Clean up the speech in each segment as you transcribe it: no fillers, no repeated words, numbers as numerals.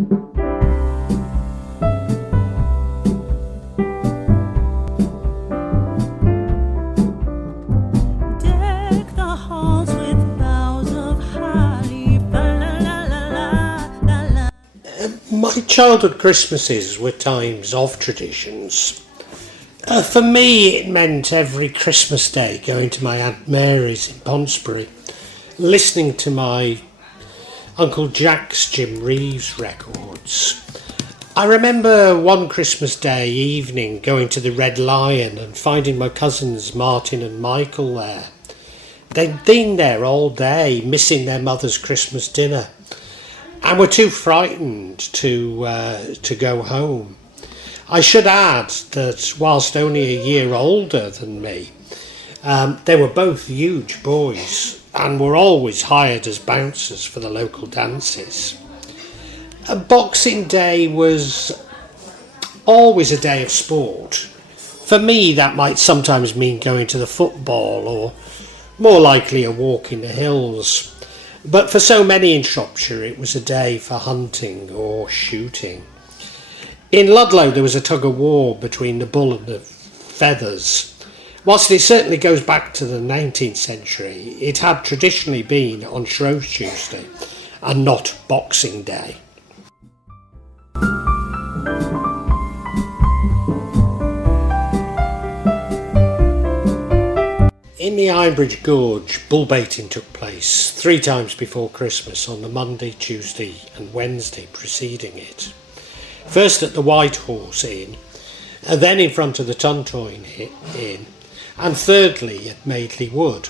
My childhood Christmases were times of traditions. For me, it meant every Christmas day going to my Aunt Mary's in Ponsbury, listening to my Uncle Jack's Jim Reeves records. I remember one Christmas Day evening going to the Red Lion and finding my cousins Martin and Michael there. They'd been there all day, missing their mother's Christmas dinner, and were too frightened to go home. I should add that whilst only a year older than me, they were both huge boys and were always hired as bouncers for the local dances. Boxing Day was always a day of sport. For me, that might sometimes mean going to the football or more likely a walk in the hills. But for so many in Shropshire, it was a day for hunting or shooting. In Ludlow, there was a tug-of-war between the bull and the feathers. Whilst it certainly goes back to the 19th century, it had traditionally been on Shrove Tuesday and not Boxing Day. In the Ironbridge Gorge, bull baiting took place 3 times before Christmas on the Monday, Tuesday and Wednesday preceding it. First at the White Horse Inn, and then in front of the Tuntoyne Inn, and thirdly at Madeley Wood.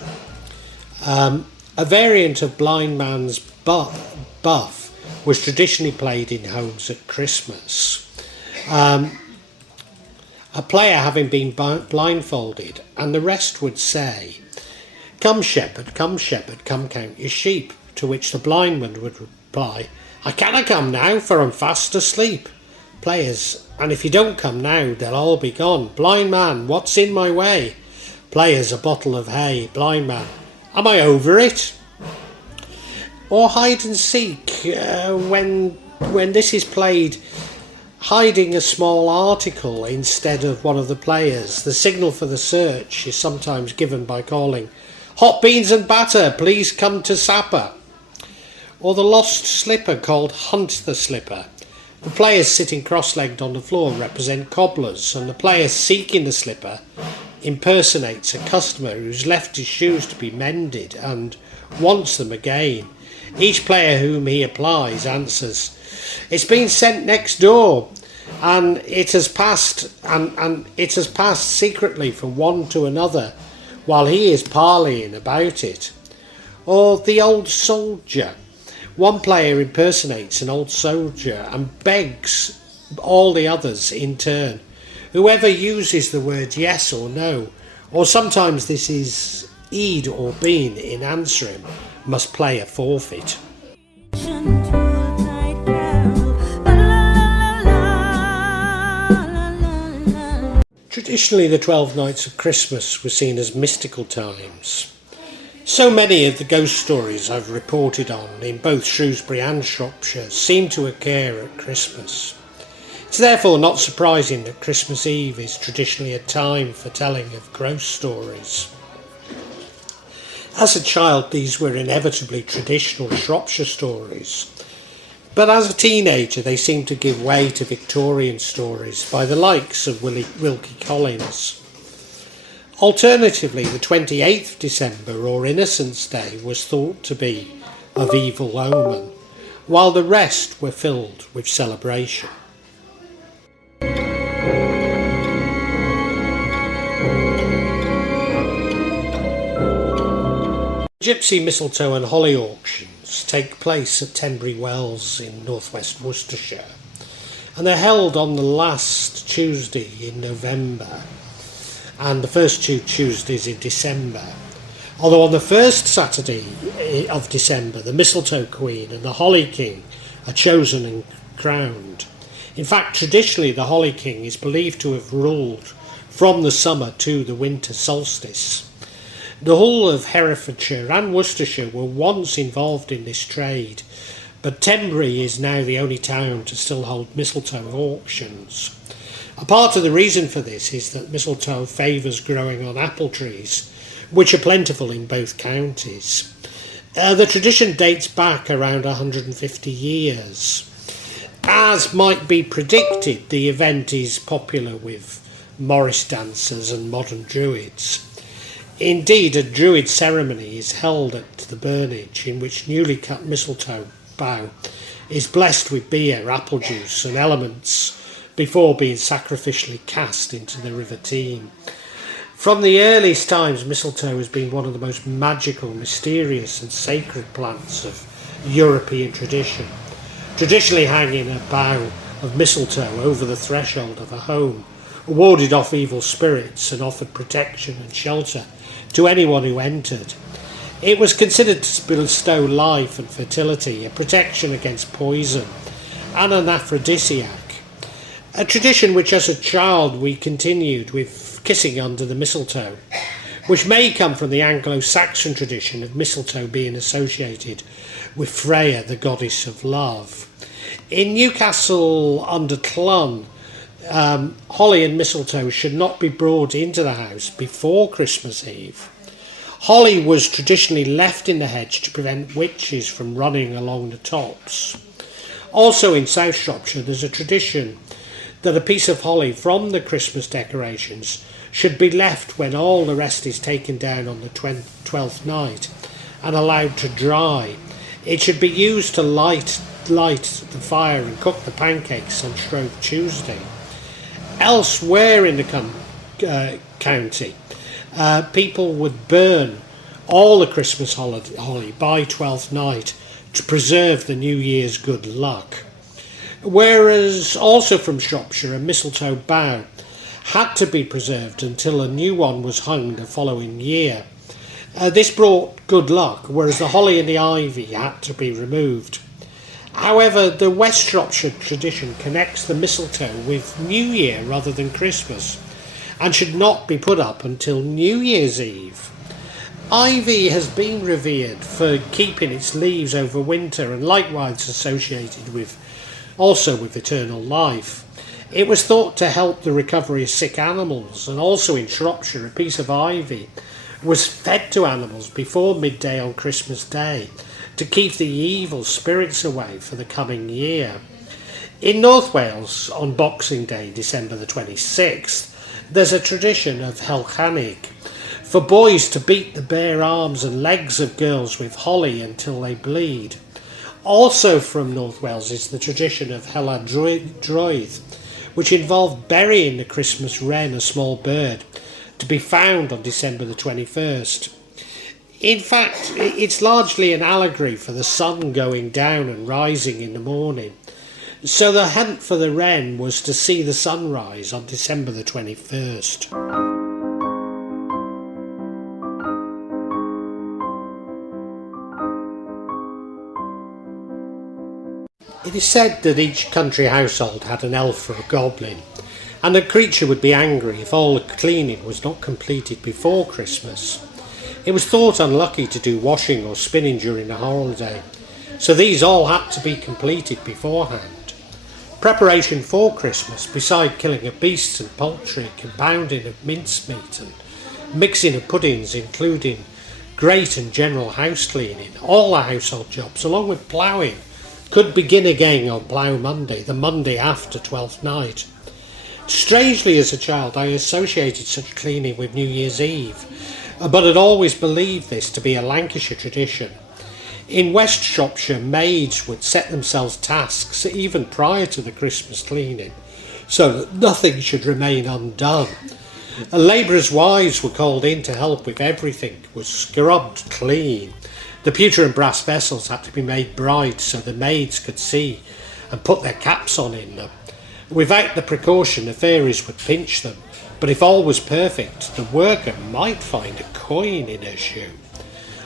A variant of blind man's buff was traditionally played in homes at Christmas. A player having been blindfolded, and the rest would say, come shepherd, come count your sheep," to which the blind man would reply, "I canna come now, for I'm fast asleep." Players, "And if you don't come now, they'll all be gone." "Blind man, what's in my way?" Players, "A bottle of hay." Blind man, "Am I over it?" Or hide and seek, when this is played, hiding a small article instead of one of the players. The signal for the search is sometimes given by calling, "Hot beans and batter, please come to supper." Or the lost slipper called "Hunt the Slipper." The players sitting cross-legged on the floor represent cobblers, and the player seeking the slipper impersonates a customer who's left his shoes to be mended and wants them again. Each player whom he applies answers, "It's been sent next door, and it has passed secretly from one to another while he is parleying about it." Or the old soldier. One player impersonates an old soldier and begs all the others in turn. Whoever uses the word yes or no, or sometimes this is "ed" or "been" in answering, must play a forfeit. Traditionally, the 12 nights of Christmas were seen as mystical times. So many of the ghost stories I've reported on in both Shrewsbury and Shropshire seem to occur at Christmas. It's therefore not surprising that Christmas Eve is traditionally a time for telling of ghost stories. As a child, these were inevitably traditional Shropshire stories, but as a teenager they seemed to give way to Victorian stories by the likes of Wilkie Collins. Alternatively, the 28th December or Innocents' Day was thought to be of evil omen, while the rest were filled with celebration. Gypsy, mistletoe and holly auctions take place at Tenbury Wells in northwest Worcestershire, and they're held on the last Tuesday in November and the first 2 Tuesdays in December. Although on the first Saturday of December, the Mistletoe Queen and the Holly King are chosen and crowned. In fact, traditionally the Holly King is believed to have ruled from the summer to the winter solstice. The whole of Herefordshire and Worcestershire were once involved in this trade, but Tenbury is now the only town to still hold mistletoe auctions. A part of the reason for this is that mistletoe favours growing on apple trees, which are plentiful in both counties. The tradition dates back around 150 years. As might be predicted, the event is popular with Morris dancers and modern druids. Indeed, a druid ceremony is held at the burnage in which newly cut mistletoe bough is blessed with beer, apple juice and elements before being sacrificially cast into the River Team. From the earliest times, mistletoe has been one of the most magical, mysterious and sacred plants of European tradition, traditionally hanging a bough of mistletoe over the threshold of a home, warded off evil spirits and offered protection and shelter to anyone who entered. It was considered to bestow life and fertility, a protection against poison, and an aphrodisiac. A tradition which as a child we continued with kissing under the mistletoe, which may come from the Anglo-Saxon tradition of mistletoe being associated with Freya, the goddess of love. In Newcastle under Clun, holly and mistletoe should not be brought into the house before Christmas Eve. Holly was traditionally left in the hedge to prevent witches from running along the tops. Also in South Shropshire there's a tradition that a piece of holly from the Christmas decorations should be left when all the rest is taken down on the 12th night and allowed to dry. It should be used to light the fire and cook the pancakes on Shrove Tuesday. Elsewhere in the county, people would burn all the Christmas holly by 12th night to preserve the New Year's good luck. Whereas also from Shropshire, a mistletoe bough had to be preserved until a new one was hung the following year. This brought good luck, whereas the holly and the ivy had to be removed. However, the West Shropshire tradition connects the mistletoe with New Year rather than Christmas, and should not be put up until New Year's Eve. Ivy has been revered for keeping its leaves over winter and likewise associated with eternal life. It was thought to help the recovery of sick animals, and also in Shropshire a piece of ivy was fed to animals before midday on Christmas Day to keep the evil spirits away for the coming year. In North Wales on Boxing Day, December the 26th, there's a tradition of Helchanig, for boys to beat the bare arms and legs of girls with holly until they bleed. Also from North Wales is the tradition of Hela Droedd, which involved burying the Christmas wren, a small bird, to be found on December the 21st. In fact, it's largely an allegory for the sun going down and rising in the morning. So the hunt for the wren was to see the sunrise on December the 21st. It is said that each country household had an elf or a goblin, and the creature would be angry if all the cleaning was not completed before Christmas. It was thought unlucky to do washing or spinning during the holiday, so these all had to be completed beforehand. Preparation for Christmas, beside killing of beasts and poultry, compounding of mincemeat and mixing of puddings, including great and general house cleaning, all the household jobs, along with ploughing, could begin again on Plough Monday, the Monday after 12th night. Strangely, as a child, I associated such cleaning with New Year's Eve, but had always believed this to be a Lancashire tradition. In West Shropshire, maids would set themselves tasks even prior to the Christmas cleaning, so that nothing should remain undone. Labourers' wives were called in to help with everything, was scrubbed clean. The pewter and brass vessels had to be made bright so the maids could see and put their caps on in them. Without the precaution, the fairies would pinch them, but if all was perfect, the worker might find a coin in her shoe.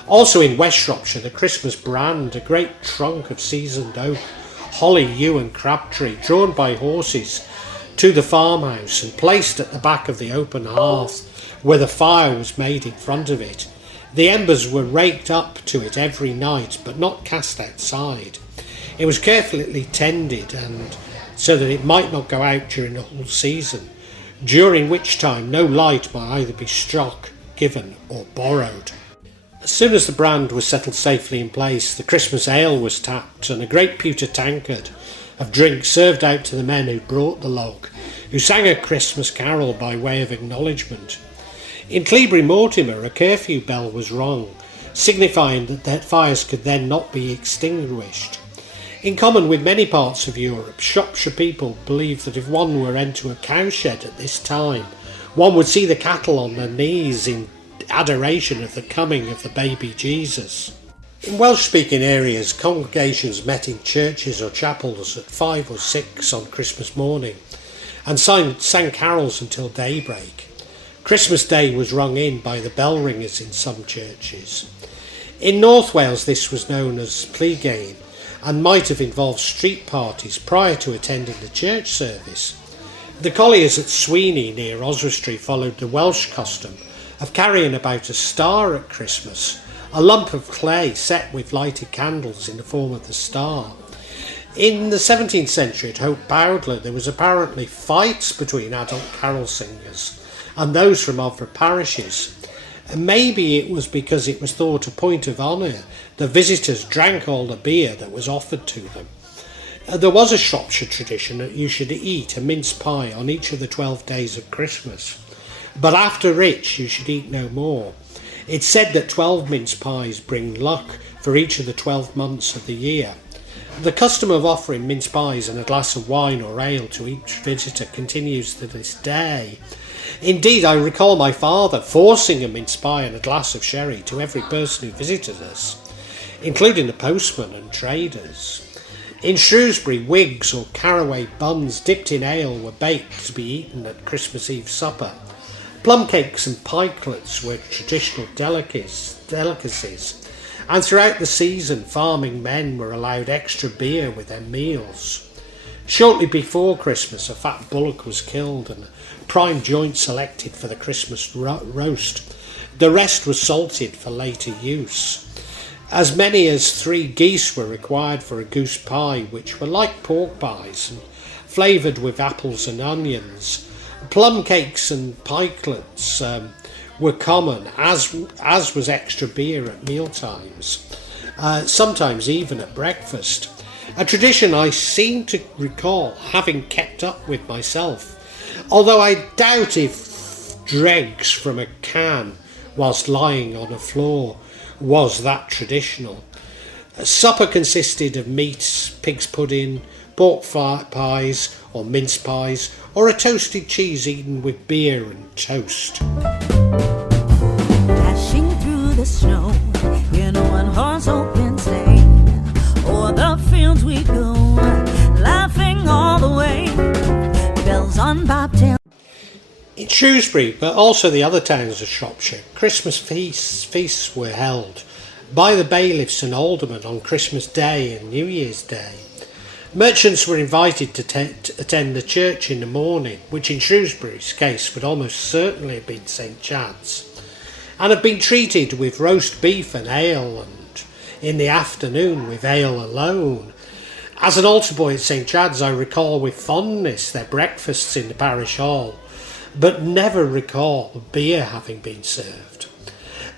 Also in West Shropshire, the Christmas brand, a great trunk of seasoned oak, holly, yew and crabtree, drawn by horses to the farmhouse and placed at the back of the open hearth where the fire was made in front of it. The embers were raked up to it every night, but not cast outside. It was carefully tended and so that it might not go out during the whole season, during which time no light might either be struck, given or borrowed. As soon as the brand was settled safely in place, the Christmas ale was tapped and a great pewter tankard of drink served out to the men who brought the log, who sang a Christmas carol by way of acknowledgement. In Cleobury Mortimer, a curfew bell was rung, signifying that fires could then not be extinguished. In common with many parts of Europe, Shropshire people believed that if one were into a cowshed at this time, one would see the cattle on their knees in adoration of the coming of the baby Jesus. In Welsh-speaking areas, congregations met in churches or chapels at 5 or 6 on Christmas morning and sang carols until daybreak. Christmas Day was rung in by the bell ringers in some churches. In North Wales this was known as Plegane and might have involved street parties prior to attending the church service. The colliers at Sweeney near Oswestry followed the Welsh custom of carrying about a star at Christmas, a lump of clay set with lighted candles in the form of the star. In the 17th century at Hope Bowdler there was apparently fights between adult carol singers and those from other parishes. And maybe it was because it was thought a point of honour that visitors drank all the beer that was offered to them. There was a Shropshire tradition that you should eat a mince pie on each of the 12 days of Christmas, but after which you should eat no more. It's said that 12 mince pies bring luck for each of the 12 months of the year. The custom of offering mince pies and a glass of wine or ale to each visitor continues to this day. Indeed, I recall my father forcing a mince pie and a glass of sherry to every person who visited us, including the postmen and traders. In Shrewsbury, wigs or caraway buns dipped in ale were baked to be eaten at Christmas Eve supper. Plum cakes and pikelets were traditional delicacies, and throughout the season farming men were allowed extra beer with their meals. Shortly before Christmas, a fat bullock was killed and a prime joint selected for the Christmas roast. The rest was salted for later use. As many as 3 geese were required for a goose pie, which were like pork pies and flavoured with apples and onions. Plum cakes and pikelets were common, as was extra beer at mealtimes, sometimes even at breakfast. A tradition I seem to recall having kept up with myself, although I doubt if dregs from a can whilst lying on a floor was that traditional. Supper consisted of meats, pig's pudding, pork pies or mince pies, or a toasted cheese eaten with beer and toast. Dashing through the snow in a one-horse open sleigh, o'er the fields we go, laughing all the way, bells on bobtail. In Shrewsbury, but also the other towns of Shropshire, Christmas feasts were held by the bailiffs and aldermen on Christmas Day and New Year's Day. Merchants were invited to attend the church in the morning, which in Shrewsbury's case would almost certainly have been St Chad's, and have been treated with roast beef and ale, and in the afternoon with ale alone. As an altar boy at St Chad's, I recall with fondness their breakfasts in the parish hall, but never recall beer having been served.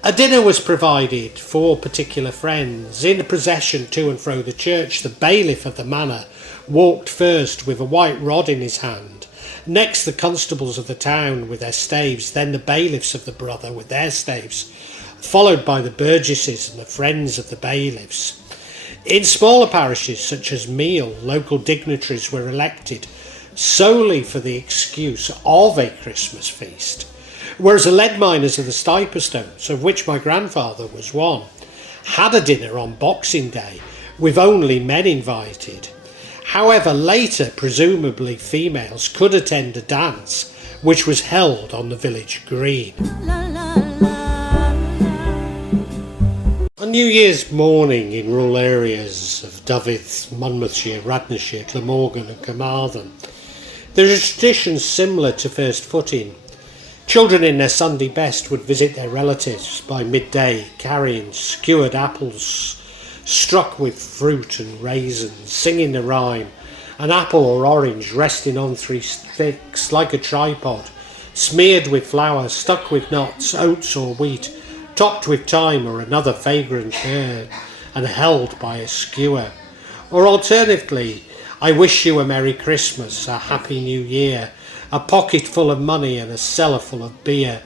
A dinner was provided for particular friends. In the procession to and fro the church, the bailiff of the manor walked first with a white rod in his hand, next the constables of the town with their staves, then the bailiffs of the brother with their staves, followed by the burgesses and the friends of the bailiffs. In smaller parishes such as Meal, local dignitaries were elected solely for the excuse of a Christmas feast, whereas the lead miners of the Stiperstones, of which my grandfather was one, had a dinner on Boxing Day with only men invited. However, later, presumably females could attend a dance which was held on the village green. On New Year's morning in rural areas of Dyfed, Monmouthshire, Radnorshire, Glamorgan and Carmarthen, there is a tradition similar to first footing. Children in their Sunday best would visit their relatives by midday, carrying skewered apples struck with fruit and raisins, singing the rhyme, an apple or orange resting on 3 sticks like a tripod, smeared with flour, stuck with nuts, oats or wheat, topped with thyme or another fragrant herb, and held by a skewer. Or alternatively, I wish you a Merry Christmas, a Happy New Year, a pocket full of money and a cellar full of beer,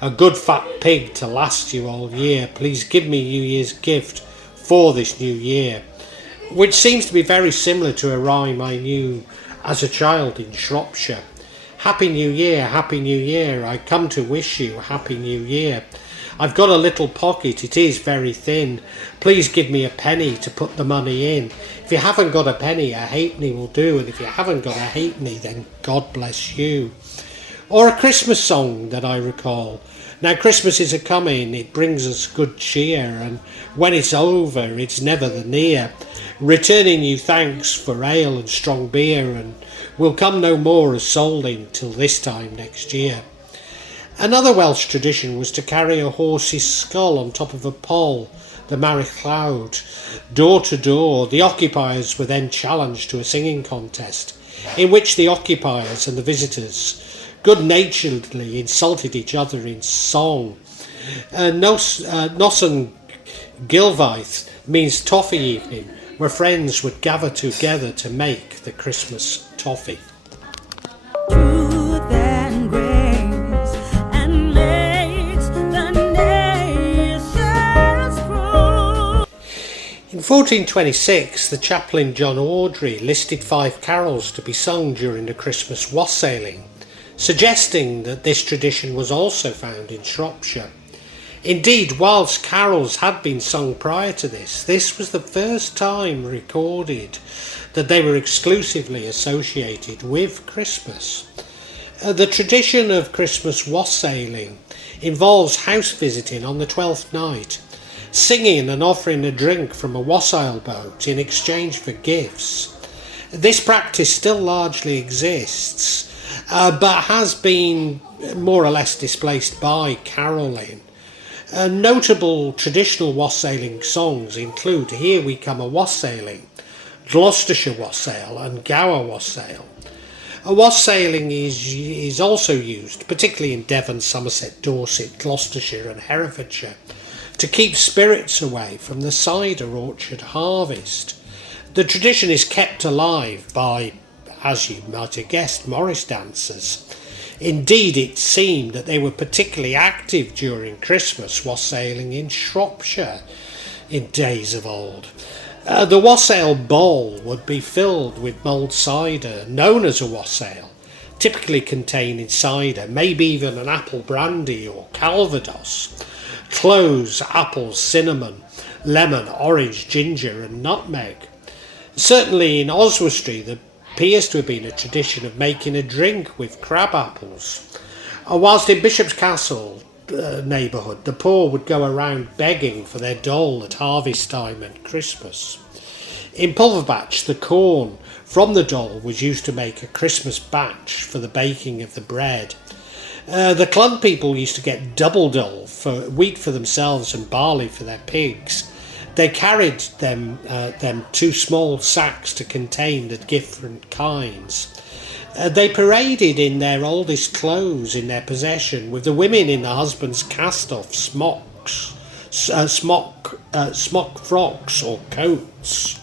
a good fat pig to last you all year. Please give me New Year's gift for this new year. Which seems to be very similar to a rhyme I knew as a child in Shropshire. Happy New Year, Happy New Year, I come to wish you Happy New Year. I've got a little pocket, it is very thin. Please give me a penny to put the money in. If you haven't got a penny, a halfpenny will do, and if you haven't got a halfpenny, then God bless you. Or a Christmas song that I recall. Now Christmas is a-coming, it brings us good cheer, and when it's over, it's never the near. Returning you thanks for ale and strong beer, and will come no more as souling till this time next year. Another Welsh tradition was to carry a horse's skull on top of a pole, the Marichlawd, door to door. The occupiers were then challenged to a singing contest, in which the occupiers and the visitors good-naturedly insulted each other in song. Nos and Gilvaith means toffee evening, where friends would gather together to make the Christmas toffee. Truth and grace, and makes the nations prove. In 1426, the chaplain John Audrey listed 5 carols to be sung during the Christmas wassailing, suggesting that this tradition was also found in Shropshire. Indeed, whilst carols had been sung prior to this was the first time recorded that they were exclusively associated with Christmas. The tradition of Christmas wassailing involves house visiting on the 12th night, singing and offering a drink from a wassail boat in exchange for gifts. This practice still largely exists, but has been more or less displaced by carolling. Notable traditional wassailing songs include Here We Come a Wassailing, Gloucestershire Wassail and Gower Wassail. Wassailing is also used, particularly in Devon, Somerset, Dorset, Gloucestershire and Herefordshire, to keep spirits away from the cider orchard harvest. The tradition is kept alive by, as you might have guessed, Morris dancers. Indeed, it seemed that they were particularly active during Christmas wassailing in Shropshire in days of old. The wassail bowl would be filled with mulled cider, known as a wassail, typically containing cider, maybe even an apple brandy or calvados, cloves, apples, cinnamon, lemon, orange, ginger and nutmeg. Certainly in Oswestry there appears to have been a tradition of making a drink with crab apples. Whilst in Bishop's Castle neighbourhood, the poor would go around begging for their dole at harvest time and Christmas. In Pulverbatch, the corn from the dole was used to make a Christmas batch for the baking of the bread. The Clun people used to get double dole, for wheat for themselves and barley for their pigs. They carried them 2 small sacks to contain the different kinds. They paraded in their oldest clothes in their possession, with the women in the husband's cast-off smocks, smock frocks or coats.